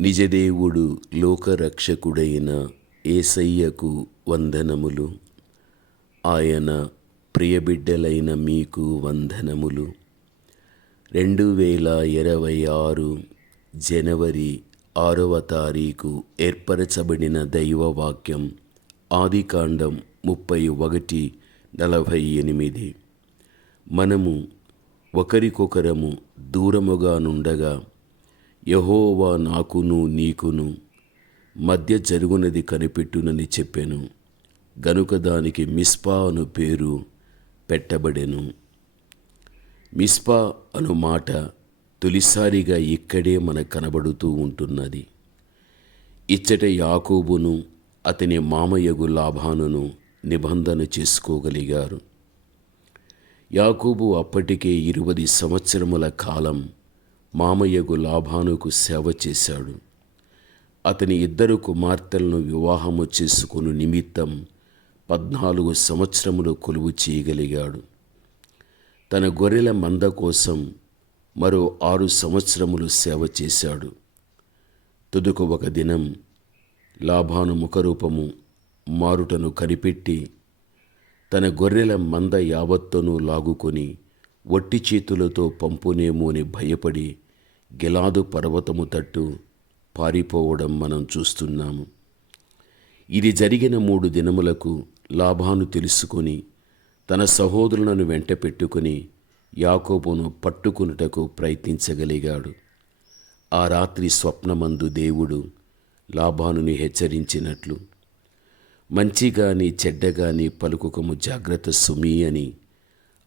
నిజదేవుడు లోకరక్షకుడైన ఏసయ్యకు వందనములు. ఆయన ప్రియబిడ్డలైన మీకు వందనములు. రెండు వేల ఇరవై ఆరు జనవరి ఆరవ తారీఖు ఏర్పరచబడిన దైవవాక్యం ఆదికాండం ముప్పై ఒకటి నలభై ఎనిమిది. మనము ఒకరికొకరము దూరముగా నుండగా యహోవా నాకును నీకును మధ్య జరుగునది కనిపెట్టునని చెప్పాను. గనుక దానికి మిస్పా అను పేరు పెట్టబడెను. మిస్పా అను మాట తొలిసారిగా ఇక్కడే మనకు కనబడుతూ ఉంటున్నది. ఇచ్చట యాకోబును అతని మామయ్యగు లాభానును నిబంధన చేసుకోగలిగారు. యాకోబు అప్పటికే ఇరువది సంవత్సరముల కాలం మామయ్యకు లాభానుకు సేవ చేశాడు. అతని ఇద్దరు కుమార్తెలను వివాహము చేసుకుని నిమిత్తం పద్నాలుగు సంవత్సరములు కొలువు చేయగలిగాడు. తన గొర్రెల మంద కోసం మరో ఆరు సంవత్సరములు సేవ చేశాడు. తుదుకు ఒక దినం లాభాను ముఖరూపము మారుటను కనిపెట్టి తన గొర్రెల మంద యావత్తును లాగుకొని వట్టి చేతులతో పంపునేమో అని భయపడి గిలాదు పర్వతము తట్టు పారిపోవడం మనం చూస్తున్నాము. ఇది జరిగిన మూడు దినములకు లాభాను తెలుసుకొని తన సహోదరులను వెంట పెట్టుకుని యాకోబును పట్టుకునుటకు ప్రయత్నించగలిగాడు. ఆ రాత్రి స్వప్నమందు దేవుడు లాభానుని హెచ్చరించినట్లు మంచిగాని చెడ్డగాని పలుకుకము జాగ్రత్త సుమి అని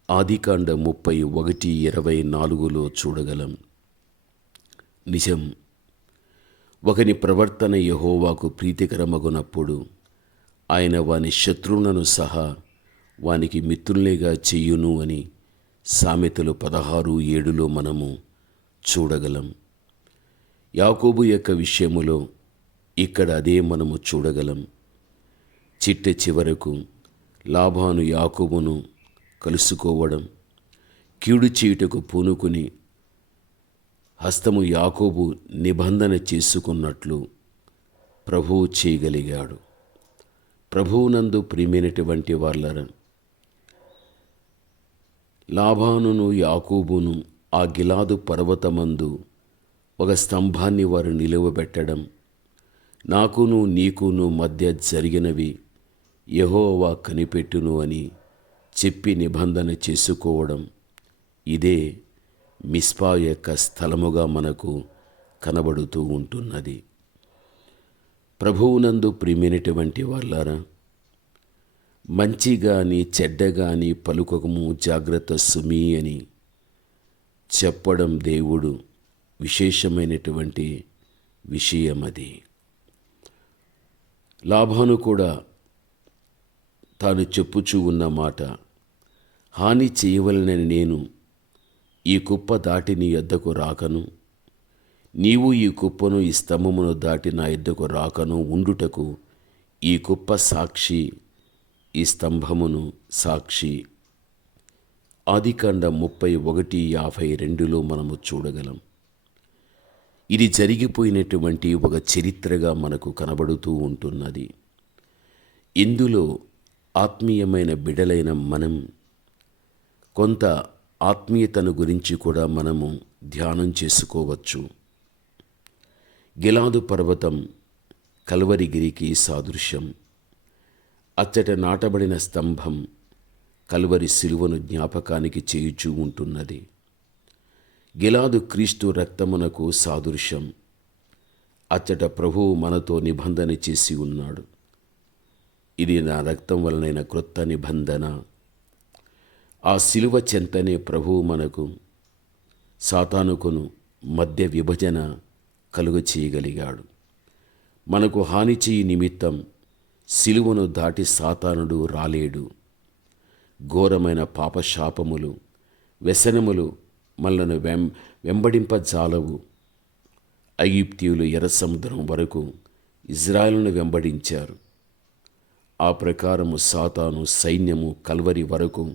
ఆదికాండ ముప్పై ఒకటి ఇరవై నాలుగులో చూడగలం. నిజం. ఒకని ప్రవర్తన యహోవాకు ప్రీతికరమగునప్పుడు ఆయన వాని శత్రువులను సహా వానికి మిత్రుల్నిగా చెయ్యును అని సామెతలు పదహారు ఏడులో మనము చూడగలం. యాకోబు యొక్క విషయములో ఇక్కడ అదే మనము చూడగలం. చిట్ట చివరకు లాభాను యాకోబును కలుసుకోవడం కీడు చేయుటకు పూనుకుని హస్తము యాకోబు నిబంధన చేసుకున్నట్లు ప్రభువు చేయగలిగాడు. ప్రభువునందు ప్రియమైనటువంటి వాళ్ళ లాభానును యాకూబును ఆ గిలాదు పర్వతమందు ఒక స్తంభాన్ని వారు నిలువబెట్టడం నాకును నీకును మధ్య జరిగినవి యహోవా కనిపెట్టును అని చెప్పి నిబంధన చేసుకోవడం ఇదే మిస్పా యొక్క స్థలముగా మనకు కనబడుతూ ఉంటున్నది. ప్రభువునందు ప్రియమైనటువంటి వాళ్ళారా మంచి గాని చెడ్డ గాని పలుకకము జాగ్రత్త సుమి అని చెప్పడం దేవుడు విశేషమైనటువంటి విషయం అది. లాభాను కూడా తాను చెప్పుచూ ఉన్న మాట హాని చేయవలనని నేను ఈ కుప్ప దాటి నీ యొద్దకు రాకను. నీవు ఈ కుప్పను ఈ స్తంభమును దాటి నా యొద్దకు రాకను. ఉండుటకు ఈ కుప్ప సాక్షి ఈ స్తంభమును సాక్షి. ఆదికాండ ముప్పై ఒకటి యాభై రెండులో మనము చూడగలం. ఇది జరిగిపోయినటువంటి ఒక చరిత్రగా మనకు కనబడుతూ ఉంటున్నది. ఇందులో ఆత్మీయమైన బిడలైన మనం కొంత ఆత్మీయతను గురించి కూడా మనము ధ్యానం చేసుకోవచ్చు. గిలాదు పర్వతం కల్వరిగిరికి సాదృశ్యం. అచ్చట నాటబడిన స్తంభం కల్వరి శిలువను జ్ఞాపకానికి చేయుచూ ఉంటున్నది. గిలాదు క్రీస్తు రక్తమునకు సాదృశ్యం. అచ్చట ప్రభువు మనతో నిబంధన చేసి ఉన్నాడు. ఇది నా రక్తం వలనైన క్రొత్త నిబంధన. ఆ శిలువ చెంతనే ప్రభువు మనకు సాతానుకును మధ్య విభజన కలుగ చేయగలిగాడు. మనకు హాని చేయి నిమిత్తం శిలువను దాటి సాతానుడు రాలేడు. ఘోరమైన పాపశాపములు వ్యసనములు మనలను వెం వెంబడింపజాలవు. ఐగిప్తీయులు ఎర్ర సముద్రం వరకు ఇజ్రాయెల్ను వెంబడించారు. ఆ ప్రకారము సాతాను సైన్యము కల్వరి వరకు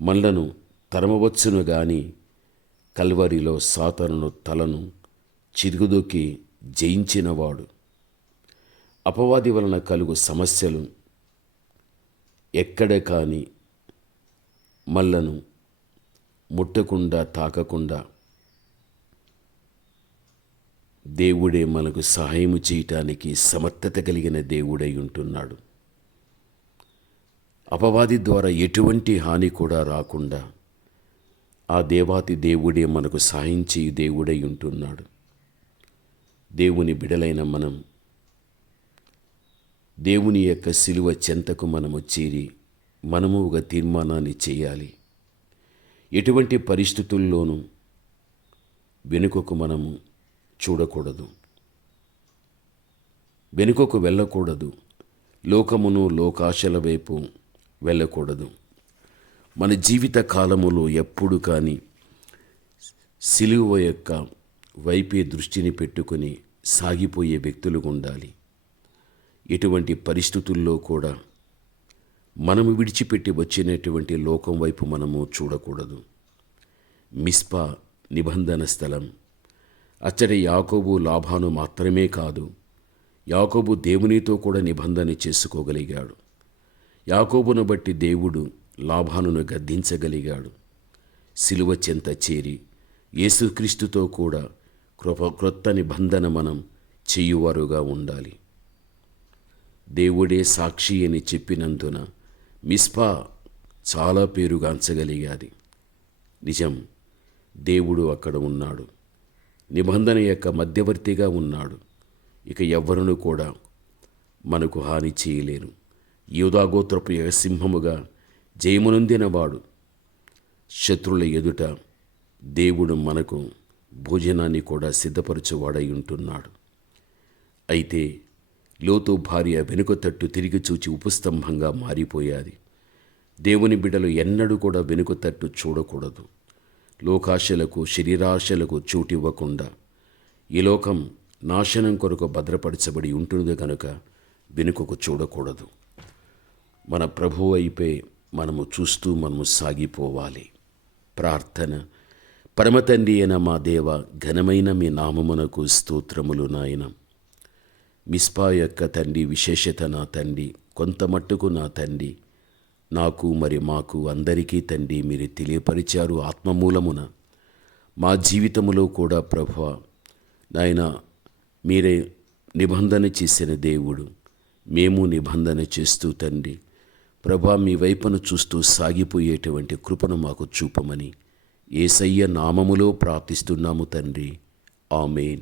మనలను తరమవచ్చును గాని కల్వరిలో సాతనును తలను చిరుగుదొక్కి జయించినవాడు. అపవాది వలన కలుగు సమస్యలు ఎక్కడ కాని మల్లను ముట్టకుండా తాకకుండా దేవుడే మనకు సహాయము చేయటానికి సమర్థత కలిగిన దేవుడై ఉంటున్నాడు. అపవాది ద్వారా ఎటువంటి హాని కూడా రాకుండా ఆ దేవాతి దేవుడే మనకు సాయం చేయి దేవుడై ఉంటున్నాడు. దేవుని బిడలైన మనం దేవుని యొక్క శిలువ చెంతకు మనము చేరి మనము ఒక తీర్మానాన్ని చేయాలి. ఎటువంటి పరిస్థితుల్లోనూ వెనుకకు మనము చూడకూడదు. వెనుకకు వెళ్ళకూడదు. లోకమును లోకాశల వైపు వెళ్ళకూడదు. మన జీవిత కాలములో ఎప్పుడు కానీ సిలువ యొక్క వైపే దృష్టిని పెట్టుకొని సాగిపోయే వ్యక్తులుగా ఉండాలి. ఎటువంటి పరిస్థితుల్లో కూడా మనము విడిచిపెట్టి వచ్చినటువంటి లోకం వైపు మనము చూడకూడదు. మిస్పా నిబంధన స్థలం. అచ్చడి యాకోబు లాభాను మాత్రమే కాదు యాకోబు దేవునితో కూడా నిబంధన చేసుకోగలిగాడు. యాకోబును బట్టి దేవుడు లాభానును గద్దించగలిగాడు. సిలువ చెంత చేరి యేసుక్రీస్తుతో కూడా కృప క్రొత్త నిబంధన మనం చేయువారుగా ఉండాలి. దేవుడే సాక్షి అని చెప్పినందున మిస్పా చాలా పేరుగాంచగలిగాది నిజం దేవుడు అక్కడ ఉన్నాడు. నిబంధన యొక్క మధ్యవర్తిగా ఉన్నాడు. ఇక ఎవ్వరును కూడా మనకు హాని చేయలేరు. యూదాగోత్రపు యొక్క సింహముగా జయమునొందినవాడు. శత్రుల ఎదుట దేవుడు మనకు భోజనాన్ని కూడా సిద్ధపరచువాడై ఉంటున్నాడు అయితే లోతు భార్య వెనుక తట్టు తిరిగి చూచి ఉపస్తంభంగా మారిపోయాది. దేవుని బిడ్డలు ఎన్నడూ కూడా వెనుక తట్టు చూడకూడదు. లోకాశలకు శరీరాశలకు చోటివ్వకుండా ఈ లోకం నాశనం కొరకు భద్రపరచబడి ఉంటుంది కనుక వెనుకకు చూడకూడదు. మన ప్రభు వైపే మనము చూస్తూ మనము సాగిపోవాలి. ప్రార్థన. పరమతండ్రి అయిన మా దేవ ఘనమైన మీ నామమునకు స్తోత్రములు నాయన. మిస్పా యొక్క తండ్రి విశేషత నా తండ్రి కొంత మట్టుకు నా తండ్రి. నాకు మరి మాకు అందరికీ తండ్రి మీరు తెలియపరిచారు ఆత్మమూలమున. మా జీవితములో కూడా ప్రభు నాయన మీరే నిబంధన చేసిన దేవుడు. మేము నిబంధన చేస్తూ తండ్రి. ప్రభా మీ వైపును చూస్తూ సాగిపోయేటువంటి కృపను మాకు చూపమని ఏసయ్య నామములో ప్రార్థిస్తున్నాము తండ్రి. ఆమెన్.